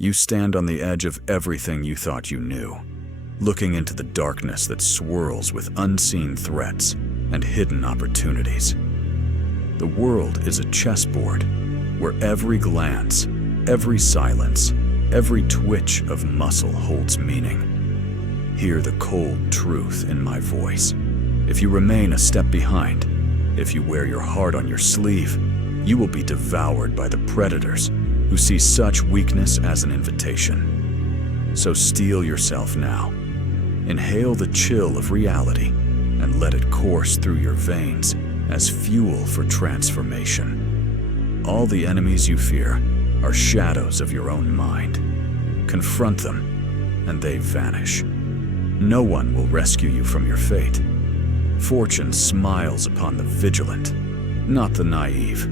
You stand on the edge of everything you thought you knew, looking into the darkness that swirls with unseen threats and hidden opportunities. The world is a chessboard where every glance, every silence, every twitch of muscle holds meaning. Hear the cold truth in my voice. If you remain a step behind, if you wear your heart on your sleeve, you will be devoured by the predators who see such weakness as an invitation. So steel yourself now. Inhale the chill of reality and let it course through your veins as fuel for transformation. All the enemies you fear are shadows of your own mind. Confront them, and they vanish. No one will rescue you from your fate. Fortune smiles upon the vigilant, not the naive.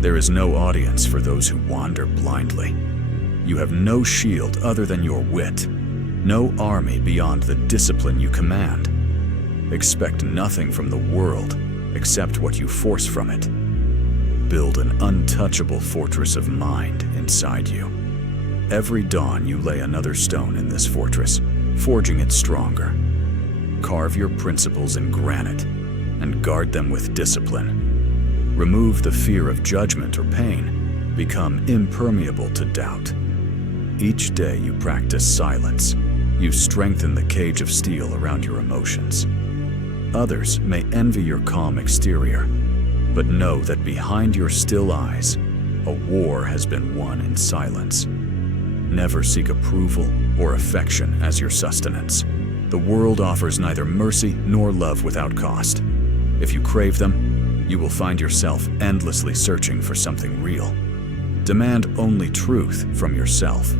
There is no audience for those who wander blindly. You have no shield other than your wit, no army beyond the discipline you command. Expect nothing from the world except what you force from it. Build an untouchable fortress of mind inside you. Every dawn you lay another stone in this fortress, forging it stronger. Carve your principles in granite and guard them with discipline. Remove the fear of judgment or pain. Become impermeable to doubt. Each day you practice silence. You strengthen the cage of steel around your emotions. Others may envy your calm exterior, but know that behind your still eyes, a war has been won in silence. Never seek approval or affection as your sustenance. The world offers neither mercy nor love without cost. If you crave them, you will find yourself endlessly searching for something real. Demand only truth from yourself.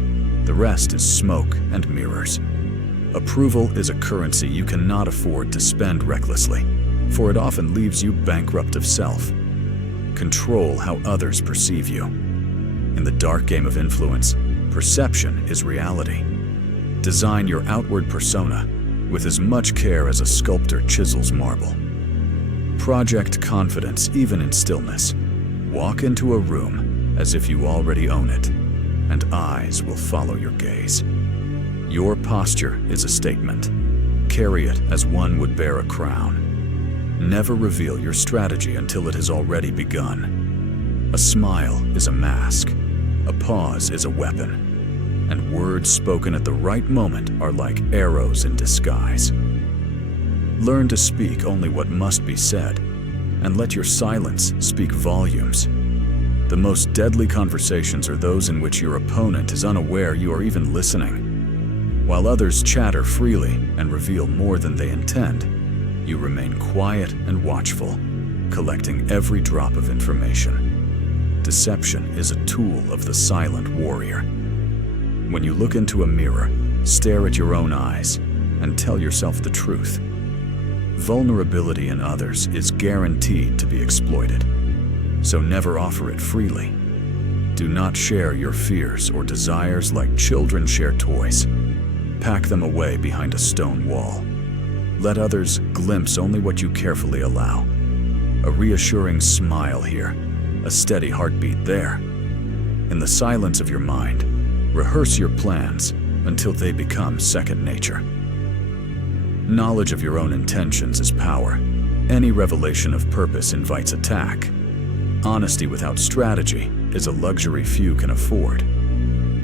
The rest is smoke and mirrors. Approval is a currency you cannot afford to spend recklessly, for it often leaves you bankrupt of self. Control how others perceive you. In the dark game of influence, perception is reality. Design your outward persona with as much care as a sculptor chisels marble. Project confidence even in stillness. Walk into a room as if you already own it, and eyes will follow your gaze. Your posture is a statement. Carry it as one would bear a crown. Never reveal your strategy until it has already begun. A smile is a mask. A pause is a weapon. And words spoken at the right moment are like arrows in disguise. Learn to speak only what must be said, and let your silence speak volumes. The most deadly conversations are those in which your opponent is unaware you are even listening. While others chatter freely and reveal more than they intend, you remain quiet and watchful, collecting every drop of information. Deception is a tool of the silent warrior. When you look into a mirror, stare at your own eyes and tell yourself the truth. Vulnerability in others is guaranteed to be exploited, so never offer it freely. Do not share your fears or desires like children share toys. Pack them away behind a stone wall. Let others glimpse only what you carefully allow. A reassuring smile here, a steady heartbeat there. In the silence of your mind, rehearse your plans until they become second nature. Knowledge of your own intentions is power. Any revelation of purpose invites attack. Honesty without strategy is a luxury few can afford.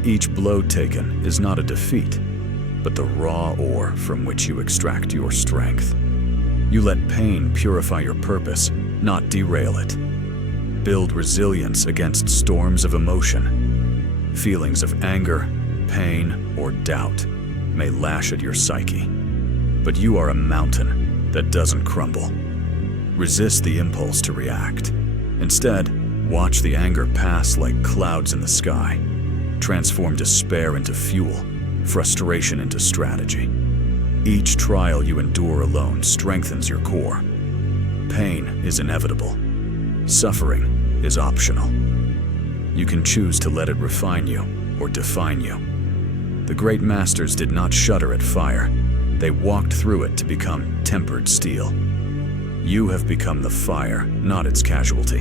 Each blow taken is not a defeat, but the raw ore from which you extract your strength. You let pain purify your purpose, not derail it. Build resilience against storms of emotion. Feelings of anger, pain, or doubt may lash at your psyche, but you are a mountain that doesn't crumble. Resist the impulse to react. Instead, watch the anger pass like clouds in the sky. Transform despair into fuel, frustration into strategy. Each trial you endure alone strengthens your core. Pain is inevitable. Suffering is optional. You can choose to let it refine you or define you. The great masters did not shudder at fire. They walked through it to become tempered steel. You have become the fire, not its casualty.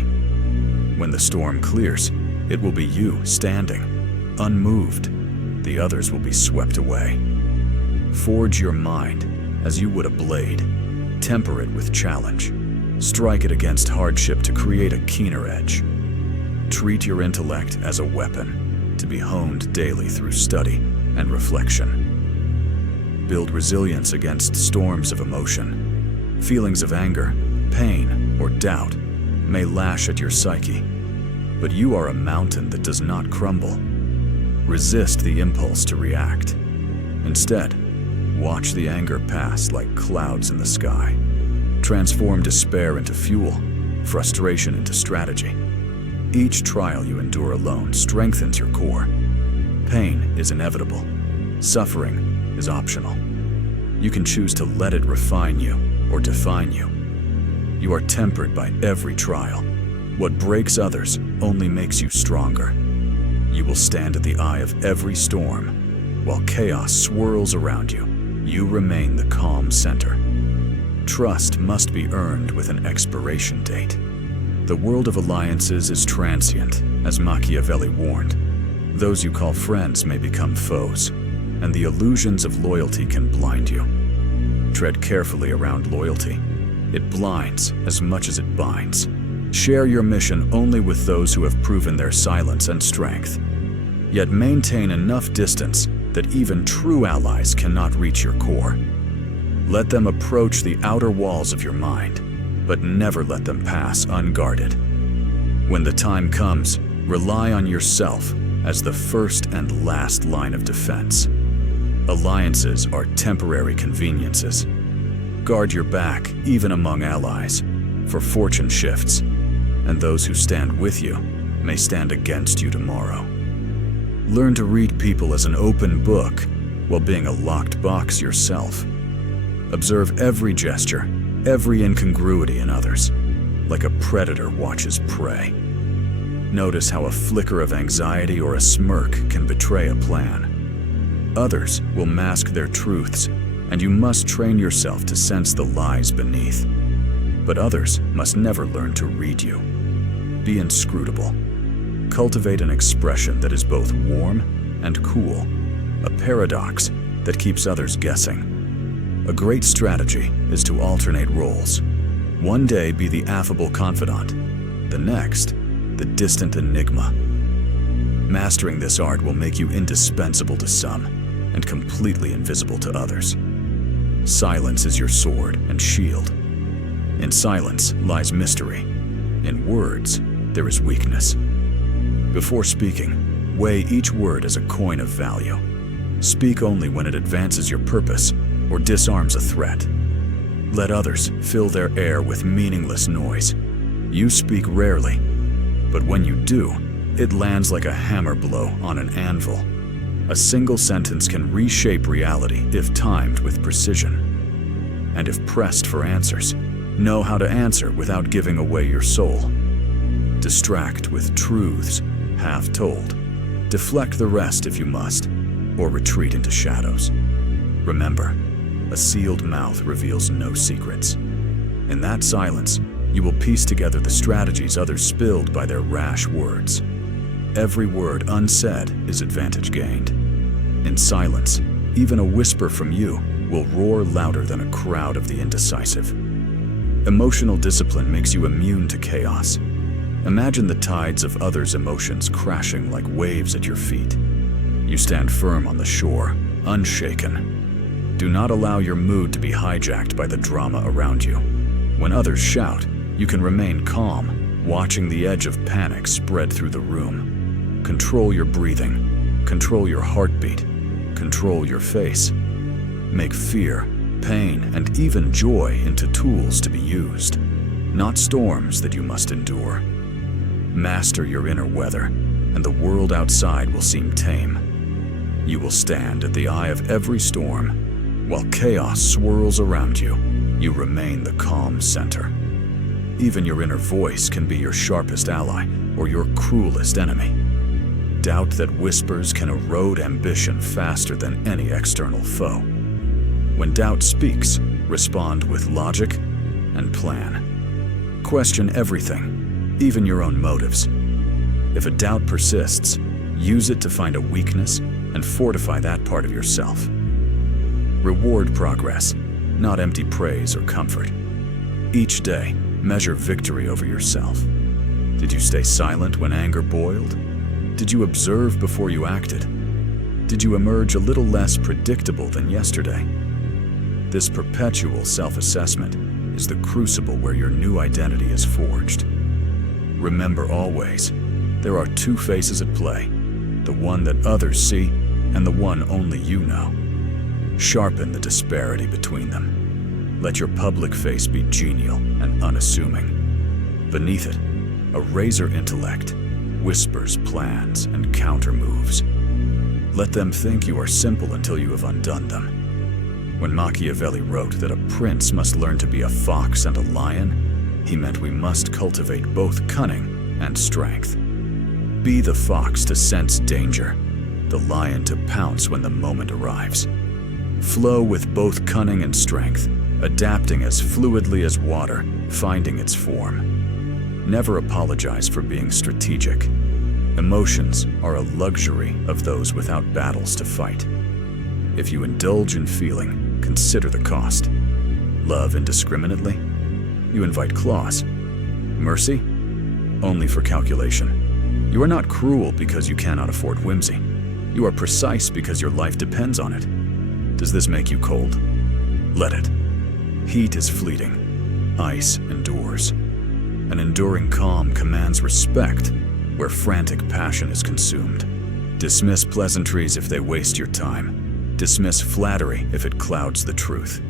When the storm clears, it will be you standing, unmoved, the others will be swept away. Forge your mind as you would a blade. Temper it with challenge. Strike it against hardship to create a keener edge. Treat your intellect as a weapon to be honed daily through study and reflection. Build resilience against storms of emotion. Feelings of anger, pain, or doubt may lash at your psyche, but you are a mountain that does not crumble. Resist the impulse to react. Instead, watch the anger pass like clouds in the sky. Transform despair into fuel, frustration into strategy. Each trial you endure alone strengthens your core. Pain is inevitable. Suffering is optional. You can choose to let it refine you or define you. You are tempered by every trial. What breaks others only makes you stronger. You will stand at the eye of every storm. While chaos swirls around you, you remain the calm center. Trust must be earned with an expiration date. The world of alliances is transient, as Machiavelli warned. Those you call friends may become foes, and the illusions of loyalty can blind you. Tread carefully around loyalty. It blinds as much as it binds. Share your mission only with those who have proven their silence and strength. Yet maintain enough distance that even true allies cannot reach your core. Let them approach the outer walls of your mind, but never let them pass unguarded. When the time comes, rely on yourself as the first and last line of defense. Alliances are temporary conveniences. Guard your back even among allies, for fortune shifts, and those who stand with you may stand against you tomorrow. Learn to read people as an open book while being a locked box yourself. Observe every gesture, every incongruity in others, like a predator watches prey. Notice how a flicker of anxiety or a smirk can betray a plan. Others will mask their truths, and you must train yourself to sense the lies beneath. But others must never learn to read you. Be inscrutable. Cultivate an expression that is both warm and cool, a paradox that keeps others guessing. A great strategy is to alternate roles. One day be the affable confidant, the next, the distant enigma. Mastering this art will make you indispensable to some and completely invisible to others. Silence is your sword and shield. In silence lies mystery. In words, there is weakness. Before speaking, weigh each word as a coin of value. Speak only when it advances your purpose or disarms a threat. Let others fill their air with meaningless noise. You speak rarely, but when you do, it lands like a hammer blow on an anvil. A single sentence can reshape reality if timed with precision. And if pressed for answers, know how to answer without giving away your soul. Distract with truths half told. Deflect the rest if you must, or retreat into shadows. Remember, a sealed mouth reveals no secrets. In that silence, you will piece together the strategies others spilled by their rash words. Every word unsaid is advantage gained. In silence, even a whisper from you will roar louder than a crowd of the indecisive. Emotional discipline makes you immune to chaos. Imagine the tides of others' emotions crashing like waves at your feet. You stand firm on the shore, unshaken. Do not allow your mood to be hijacked by the drama around you. When others shout, you can remain calm, watching the edge of panic spread through the room. Control your breathing, control your heartbeat, control your face. Make fear, pain, and even joy into tools to be used, not storms that you must endure. Master your inner weather, and the world outside will seem tame. You will stand at the eye of every storm. While chaos swirls around you, you remain the calm center. Even your inner voice can be your sharpest ally or your cruelest enemy. Doubt that whispers can erode ambition faster than any external foe. When doubt speaks, respond with logic and plan. Question everything, even your own motives. If a doubt persists, Use it to find a weakness and fortify that part of yourself. Reward progress, not empty praise or comfort. Each day, measure victory over yourself. Did you stay silent when anger boiled? Did you observe before you acted? Did you emerge a little less predictable than yesterday? This perpetual self-assessment is the crucible where your new identity is forged. Remember always, there are two faces at play, the one that others see and the one only you know. Sharpen the disparity between them. Let your public face be genial and unassuming. Beneath it, a razor intellect whispers plans and counter moves. Let them think you are simple until you have undone them. When Machiavelli wrote that a prince must learn to be a fox and a lion, he meant we must cultivate both cunning and strength. Be the fox to sense danger, the lion to pounce when the moment arrives. Flow with both cunning and strength, adapting as fluidly as water, finding its form. Never apologize for being strategic. Emotions are a luxury of those without battles to fight. If you indulge in feeling, consider the cost. Love indiscriminately? You invite claws. Mercy? Only for calculation. You are not cruel because you cannot afford whimsy. You are precise because your life depends on it. Does this make you cold? Let it. Heat is fleeting. Ice endures. An enduring calm commands respect where frantic passion is consumed. Dismiss pleasantries if they waste your time. Dismiss flattery if it clouds the truth.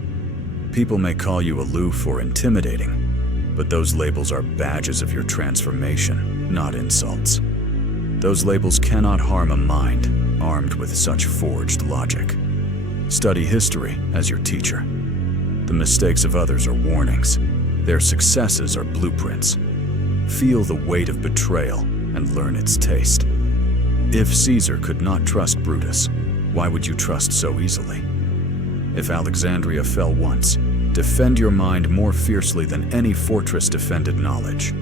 People may call you aloof or intimidating, but those labels are badges of your transformation, not insults. Those labels cannot harm a mind armed with such forged logic. Study history as your teacher. The mistakes of others are warnings. Their successes are blueprints. Feel the weight of betrayal and learn its taste. If Caesar could not trust Brutus, why would you trust so easily? If Alexandria fell once, defend your mind more fiercely than any fortress defended knowledge.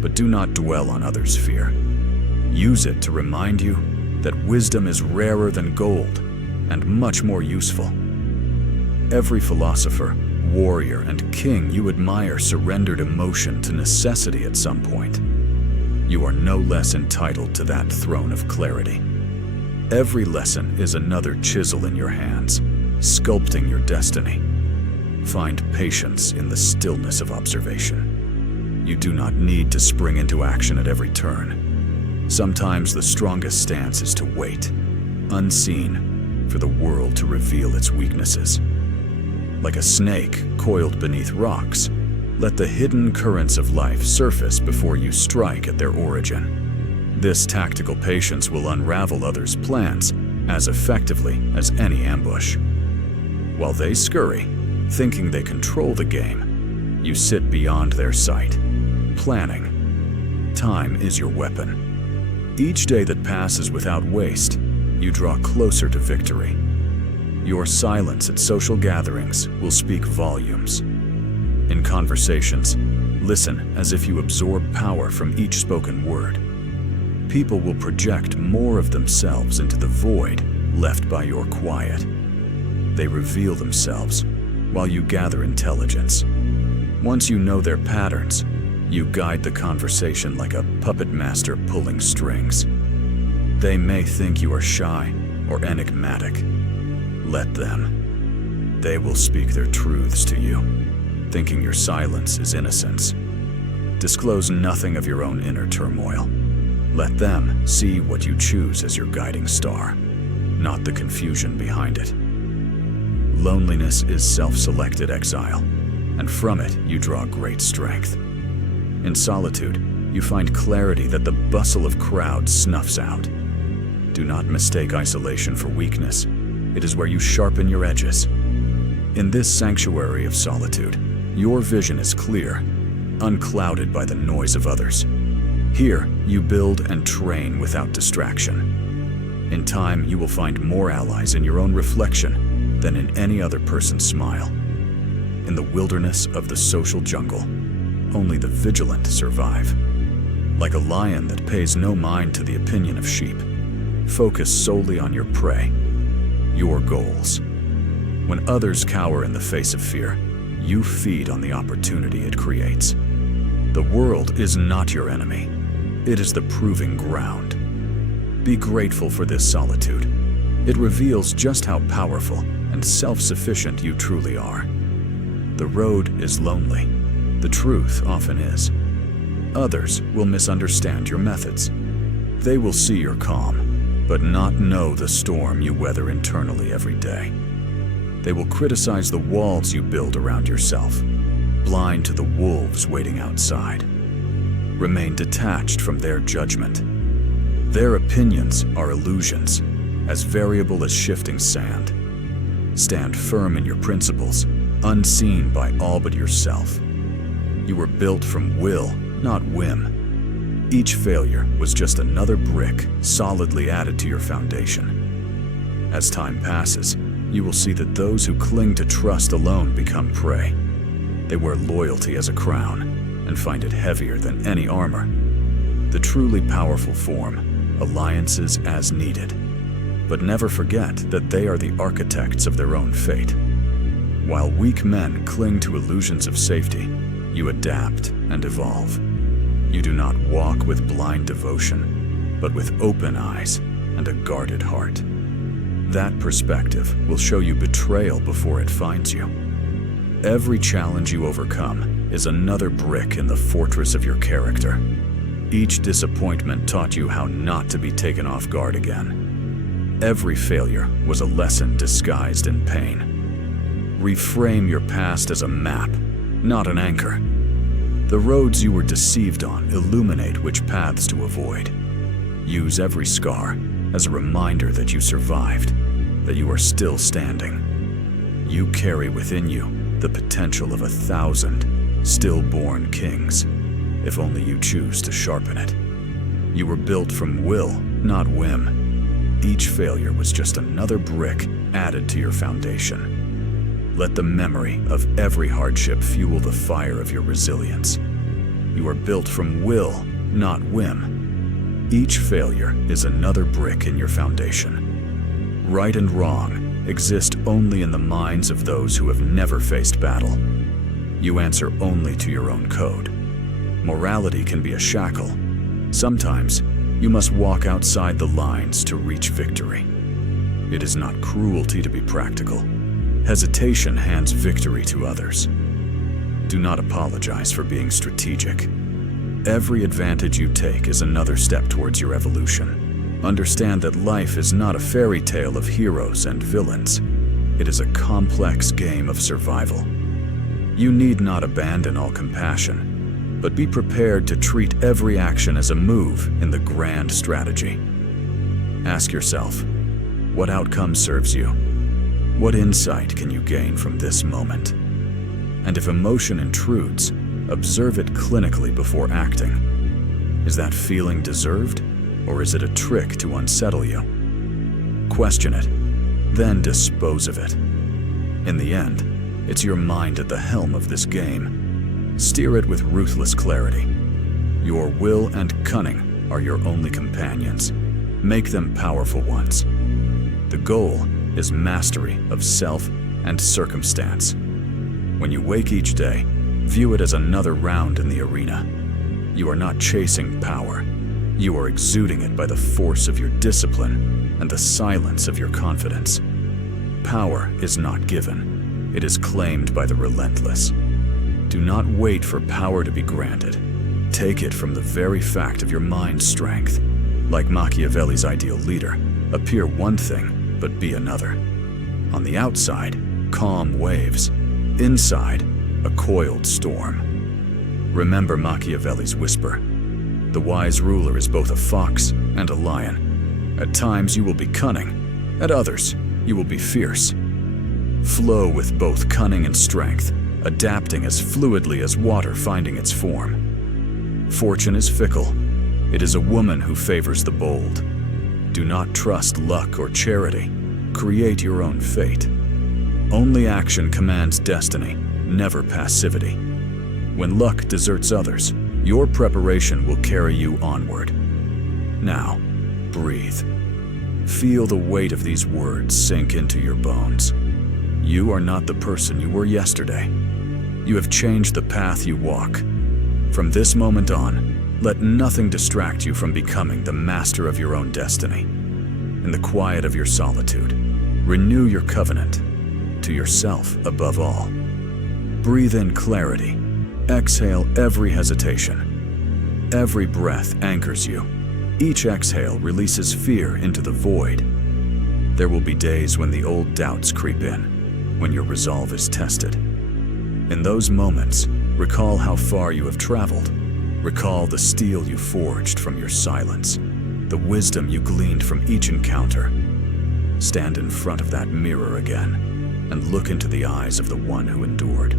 But do not dwell on others' fear. Use it to remind you that wisdom is rarer than gold and much more useful. Every philosopher, warrior, and king you admire surrendered emotion to necessity at some point. You are no less entitled to that throne of clarity. Every lesson is another chisel in your hands, sculpting your destiny. Find patience in the stillness of observation. You do not need to spring into action at every turn. Sometimes the strongest stance is to wait, unseen, for the world to reveal its weaknesses. Like a snake coiled beneath rocks, let the hidden currents of life surface before you strike at their origin. This tactical patience will unravel others' plans as effectively as any ambush. While they scurry, thinking they control the game, you sit beyond their sight, planning. Time is your weapon. Each day that passes without waste, you draw closer to victory. Your silence at social gatherings will speak volumes. In conversations, listen as if you absorb power from each spoken word. People will project more of themselves into the void left by your quiet. They reveal themselves while you gather intelligence. Once you know their patterns, you guide the conversation like a puppet master pulling strings. They may think you are shy or enigmatic. Let them. They will speak their truths to you, thinking your silence is innocence. Disclose nothing of your own inner turmoil. Let them see what you choose as your guiding star, not the confusion behind it. Loneliness is self-selected exile, and from it you draw great strength. In solitude, you find clarity that the bustle of crowds snuffs out. Do not mistake isolation for weakness. It is where you sharpen your edges. In this sanctuary of solitude, your vision is clear, unclouded by the noise of others. Here, you build and train without distraction. In time, you will find more allies in your own reflection than in any other person's smile. In the wilderness of the social jungle, only the vigilant survive. Like a lion that pays no mind to the opinion of sheep, Focus solely on your prey, your goals. When others cower in the face of fear, you feed on the opportunity it creates. The world is not your enemy. It is the proving ground. Be grateful for this solitude. It reveals just how powerful and self-sufficient you truly are. The road is lonely. The truth often is. Others will misunderstand your methods. They will see your calm, but not know the storm you weather internally every day. They will criticize the walls you build around yourself, blind to the wolves waiting outside. Remain detached from their judgment. Their opinions are illusions, as variable as shifting sand. Stand firm in your principles, unseen by all but yourself. You were built from will, not whim. Each failure was just another brick solidly added to your foundation. As time passes, you will see that those who cling to trust alone become prey. They wear loyalty as a crown and find it heavier than any armor. The truly powerful form alliances as needed, but never forget that they are the architects of their own fate. While weak men cling to illusions of safety, you adapt and evolve. You do not walk with blind devotion, but with open eyes and a guarded heart. That perspective will show you betrayal before it finds you. Every challenge you overcome is another brick in the fortress of your character. Each disappointment taught you how not to be taken off guard again. Every failure was a lesson disguised in pain. Reframe your past as a map, not an anchor. The roads you were deceived on illuminate which paths to avoid. Use every scar as a reminder that you survived, that you are still standing. You carry within you the potential of 1,000 stillborn kings, if only you choose to sharpen it. You were built from will, not whim. Each failure was just another brick added to your foundation. Let the memory of every hardship fuel the fire of your resilience. You are built from will, not whim. Each failure is another brick in your foundation. Right and wrong exist only in the minds of those who have never faced battle. You answer only to your own code. Morality can be a shackle. Sometimes, you must walk outside the lines to reach victory. It is not cruelty to be practical. Hesitation hands victory to others. Do not apologize for being strategic. Every advantage you take is another step towards your evolution. Understand that life is not a fairy tale of heroes and villains. It is a complex game of survival. You need not abandon all compassion, but be prepared to treat every action as a move in the grand strategy. Ask yourself, what outcome serves you? What insight can you gain from this moment? And if emotion intrudes, observe it clinically before acting. Is that feeling deserved, or is it a trick to unsettle you? Question it, then dispose of it. In the end, it's your mind at the helm of this game. Steer it with ruthless clarity. Your will and cunning are your only companions. Make them powerful ones. The goal is mastery of self and circumstance. When you wake each day, view it as another round in the arena. You are not chasing power. You are exuding it by the force of your discipline and the silence of your confidence. Power is not given. It is claimed by the relentless. Do not wait for power to be granted. Take it from the very fact of your mind's strength. Like Machiavelli's ideal leader, appear one thing, but be another. On the outside, calm waves. Inside, a coiled storm. Remember Machiavelli's whisper. The wise ruler is both a fox and a lion. At times you will be cunning, at others you will be fierce. Flow with both cunning and strength, adapting as fluidly as water finding its form. Fortune is fickle. It is a woman who favors the bold. Do not trust luck or charity. Create your own fate. Only action commands destiny, never passivity. When luck deserts others, your preparation will carry you onward. Now, breathe. Feel the weight of these words sink into your bones. You are not the person you were yesterday. You have changed the path you walk. From this moment on, let nothing distract you from becoming the master of your own destiny. In the quiet of your solitude, renew your covenant, to yourself above all. Breathe in clarity. Exhale every hesitation. Every breath anchors you. Each exhale releases fear into the void. There will be days when the old doubts creep in, when your resolve is tested. In those moments, recall how far you have traveled. Recall the steel you forged from your silence, the wisdom you gleaned from each encounter. Stand in front of that mirror again and look into the eyes of the one who endured.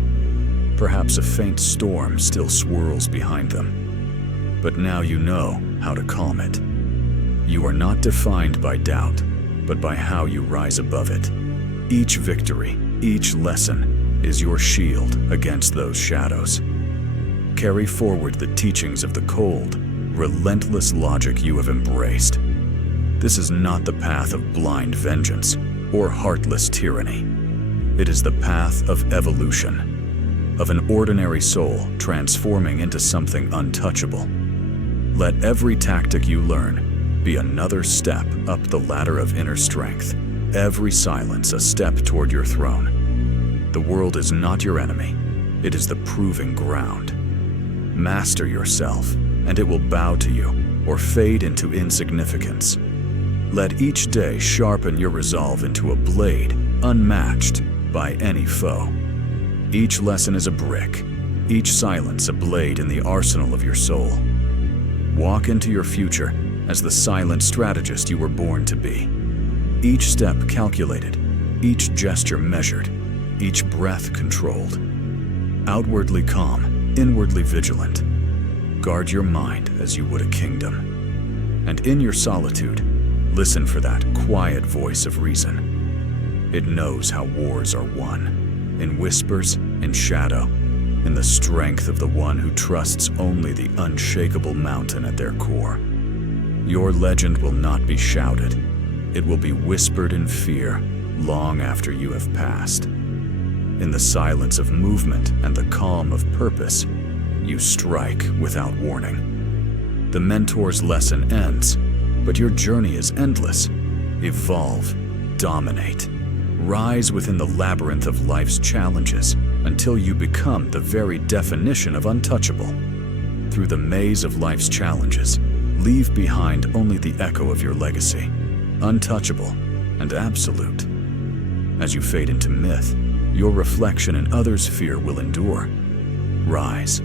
Perhaps a faint storm still swirls behind them, but now you know how to calm it. You are not defined by doubt, but by how you rise above it. Each victory, each lesson is your shield against those shadows. Carry forward the teachings of the cold, relentless logic you have embraced. This is not the path of blind vengeance or heartless tyranny. It is the path of evolution, of an ordinary soul transforming into something untouchable. Let every tactic you learn be another step up the ladder of inner strength, every silence a step toward your throne. The world is not your enemy, it is the proving ground. Master yourself, and it will bow to you or fade into insignificance. Let each day sharpen your resolve into a blade unmatched by any foe. Each lesson is a brick, each silence a blade in the arsenal of your soul. Walk into your future as the silent strategist you were born to be. Each step calculated, each gesture measured, each breath controlled. Outwardly calm, inwardly vigilant. Guard your mind as you would a kingdom. And in your solitude, listen for that quiet voice of reason. It knows how wars are won, in whispers, in shadow, in the strength of the one who trusts only the unshakable mountain at their core. Your legend will not be shouted. It will be whispered in fear long after you have passed. In the silence of movement and the calm of purpose, you strike without warning. The mentor's lesson ends, but your journey is endless. Evolve, dominate, rise within the labyrinth of life's challenges until you become the very definition of untouchable. Through the maze of life's challenges, leave behind only the echo of your legacy, untouchable and absolute. As you fade into myth, your reflection in others' fear will endure. Rise.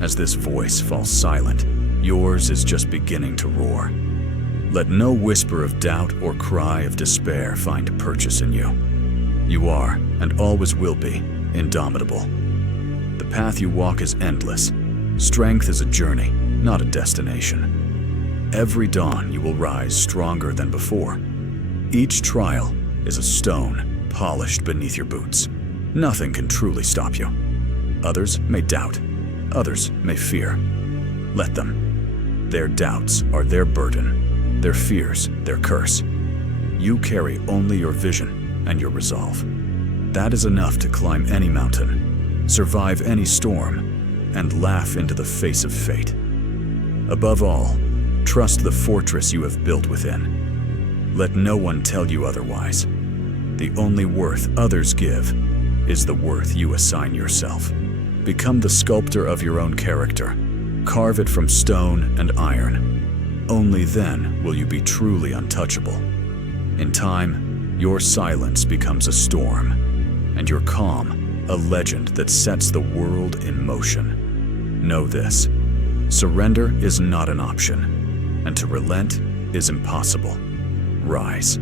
As this voice falls silent, yours is just beginning to roar. Let no whisper of doubt or cry of despair find purchase in you. You are, and always will be, indomitable. The path you walk is endless. Strength is a journey, not a destination. Every dawn you will rise stronger than before. Each trial is a stone polished beneath your boots. Nothing can truly stop you. Others may doubt. Others may fear. Let them. Their doubts are their burden, their fears their curse. You carry only your vision and your resolve. That is enough to climb any mountain, survive any storm, and laugh into the face of fate. Above all, trust the fortress you have built within. Let no one tell you otherwise. The only worth others give is the worth you assign yourself. Become the sculptor of your own character. Carve it from stone and iron. Only then will you be truly untouchable. In time, your silence becomes a storm, and your calm, a legend that sets the world in motion. Know this: surrender is not an option, and to relent is impossible. Rise.